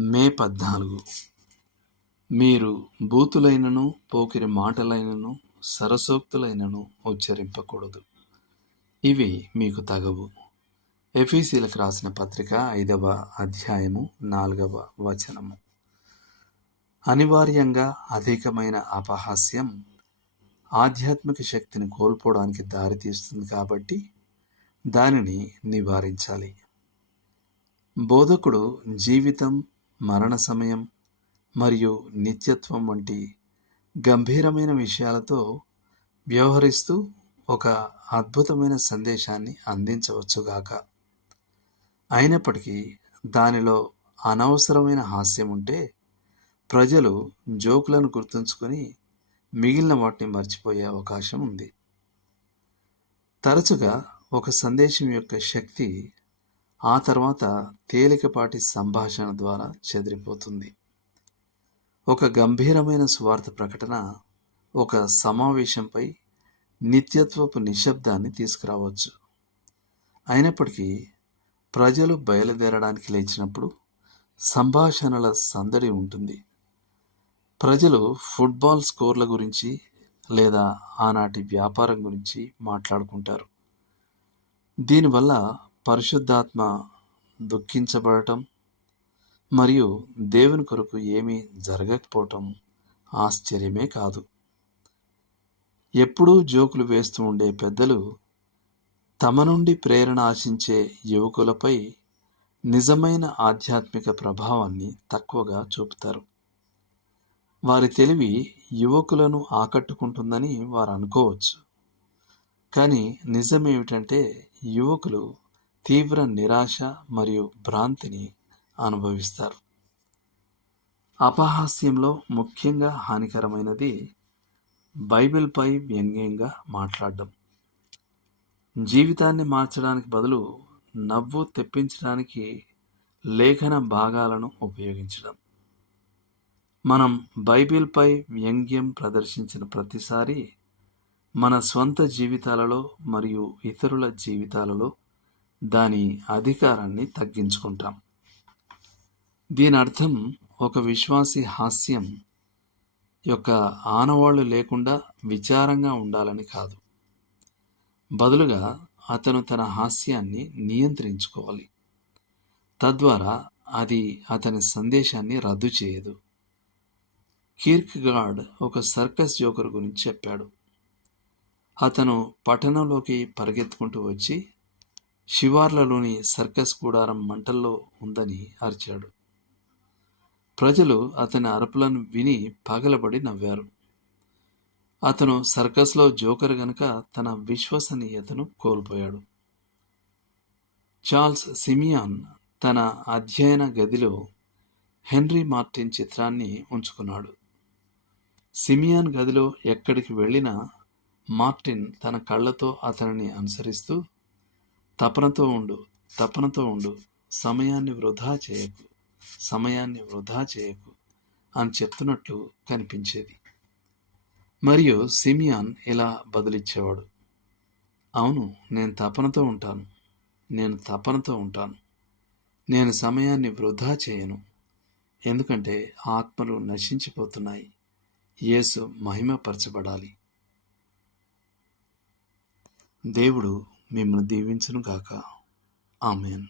మే 14. మీరు బూతులైనను పోకిరి మాటలైనను సరసోక్తులైనను ఉచ్చరింపకూడదు, ఇవి మీకు తగవు. ఎఫెసీయులకు రాసిన పత్రిక 5వ అధ్యాయము 4వ వచనము. అనివార్యంగా అధికమైన అపహాస్యం ఆధ్యాత్మిక శక్తిని కోల్పోవడానికి దారితీస్తుంది కాబట్టి దానిని నివారించాలి. బోధకుడు జీవితం, మరణ సమయం మరియు నిత్యత్వం వంటి గంభీరమైన విషయాలతో వ్యవహరిస్తూ ఒక అద్భుతమైన సందేశాన్ని అందించవచ్చుగాక. అయినప్పటికీ దానిలో అనవసరమైన హాస్యం ఉంటే ప్రజలు జోకులను గుర్తుంచుకొని మిగిలిన వాటిని మర్చిపోయే అవకాశం ఉంది. తరచుగా ఒక సందేశం యొక్క శక్తి ఆ తర్వాత తేలికపాటి సంభాషణ ద్వారా చెదిరిపోతుంది. ఒక గంభీరమైన సువార్త ప్రకటన ఒక సమావేశంపై నిత్యత్వపు నిశ్శబ్దాన్ని తీసుకురావచ్చు. అయినప్పటికీ ప్రజలు బయలుదేరడానికి లేచినప్పుడు సంభాషణల సందడి ఉంటుంది. ప్రజలు ఫుట్బాల్ స్కోర్ల గురించి లేదా ఆనాటి వ్యాపారం గురించి మాట్లాడుకుంటారు. దీనివల్ల పరిశుద్ధాత్మ దుఃఖించబడటం మరియు దేవుని కొరకు ఏమీ జరగకపోవటం ఆశ్చర్యమే కాదు. ఎప్పుడూ జోకులు వేస్తూ ఉండే పెద్దలు తమ నుండి ప్రేరణ ఆశించే యువకులపై నిజమైన ఆధ్యాత్మిక ప్రభావాన్ని తక్కువగా చూపుతారు. వారి తెలివి యువకులను ఆకట్టుకుంటుందని వారు అనుకోవచ్చు. కానీ నిజమేమిటంటే యువకులు తీవ్ర నిరాశ మరియు భ్రాంతిని అనుభవిస్తారు. అపహాస్యంలో ముఖ్యంగా హానికరమైనది బైబిల్పై వ్యంగ్యంగా మాట్లాడడం. జీవితాన్ని మార్చడానికి బదులు నవ్వు తెప్పించడానికి లేఖన భాగాలను ఉపయోగించడం. మనం బైబిల్పై వ్యంగ్యం ప్రదర్శించిన ప్రతిసారి మన స్వంత జీవితాలలో మరియు ఇతరుల జీవితాలలో దాని అధికారాన్ని తగ్గించుకుంటాం. దీని అర్థం ఒక విశ్వాసి హాస్యం యొక్క ఆనవాళ్లు లేకుండా విచారంగా ఉండాలని కాదు. బదులుగా అతను తన హాస్యాన్ని నియంత్రించుకోవాలి. తద్వారా అది అతని సందేశాన్ని రద్దు చేయదు. కీర్కెగార్డ్ ఒక సర్కస్ జోకర్ గురించి చెప్పాడు. అతను పట్టణంలోకి పరిగెత్తుకుంటూ వచ్చి శివార్లలోని సర్కస్ కూడారం మంటల్లో ఉందని అరిచాడు. ప్రజలు అతని అరుపులను విని పగలబడి నవ్వారు. అతను సర్కస్లో జోకర్ గనుక తన విశ్వసనీయతను కోల్పోయాడు. చార్ల్స్ సిమియాన్ తన అధ్యయన గదిలో హెన్రీ మార్టిన్ చిత్రాన్ని ఉంచుకున్నాడు. సిమియాన్ గదిలో ఎక్కడికి వెళ్ళినా మార్టిన్ తన కళ్ళతో అతనిని అనుసరిస్తూ తపనతో ఉండు, సమయాన్ని వృధా చేయకు అని చెప్తున్నట్లు కనిపించేది. మరియు సిమియాన్ ఇలా బదులిచ్చేవాడు, అవును, నేను తపనతో ఉంటాను. నేను సమయాన్ని వృధా చేయను, ఎందుకంటే ఆత్మలు నశించిపోతున్నాయి, యేసు మహిమపరచబడాలి. దేవుడు మిమ్మల్ని దీవించును గాక. ఆమేన్.